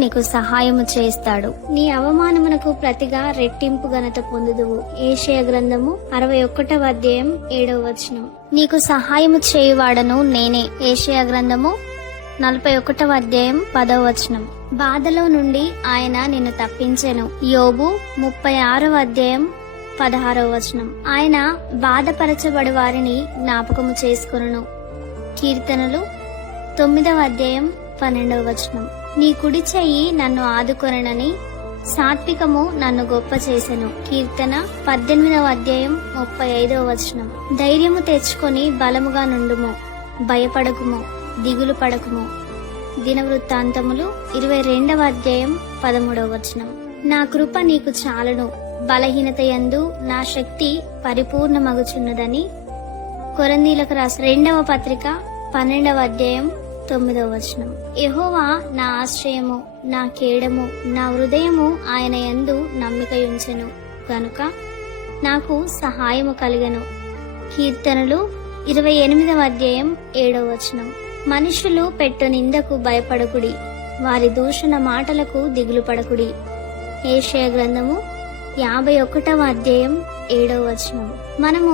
నీకు సహాయము చేస్తాడు. నీ అవమానమునకు ప్రతిగా రెట్టింపు ఘనత పొందుదువు. యెషయా గ్రంథము 61వ అధ్యాయం 7వ వచనం. నీకు సహాయము చేయువాడను నేనే. యెషయా గ్రంథము 41వ అధ్యాయం 10వ వచనం. బాధలో నుండి ఆయన నిన్ను తప్పించెను. యోబు 36వ అధ్యాయం 16వ వచనం. ఆయన బాధపరచబడి వారిని జ్ఞాపకము చేసుకొనును. కీర్తనలు 9వ అధ్యాయం 12వ వచనం. నీ కుడి చెయ్యి నన్ను ఆదుకొనని సాత్వికము నన్ను గొప్ప చేసెను. కీర్తన 18వ అధ్యాయం 35వ వచనం. ధైర్యము తెచ్చుకొని బలముగా నుండుము, భయపడకుము, దిగులు పడకుము. దినవృత్తాంతములు 22వ అధ్యాయం 13వ వచనం. నా కృప నీకు చాలును, బలహీనత యందు నా శక్తి పరిపూర్ణమగుచున్నదని కొరింథీయులకు రాసిన 2వ పత్రిక 12వ అధ్యాయం 9వ వచనం. యెహోవా నా ఆశ్రయము, నా కేడము, నా హృదయము ఆయన యందు నమ్మికయుంచెను గనుక నాకు సహాయము కలిగెను. కీర్తనలు 28వ అధ్యాయం 7వ వచనం. మనుషులు పెట్టు నిందకు భయపడకుడి, వారి దూషణ మాటలకు దిగులు పడకుడి. యెషయా గ్రంథము 51వ అధ్యాయం 7వ వచనం. మనము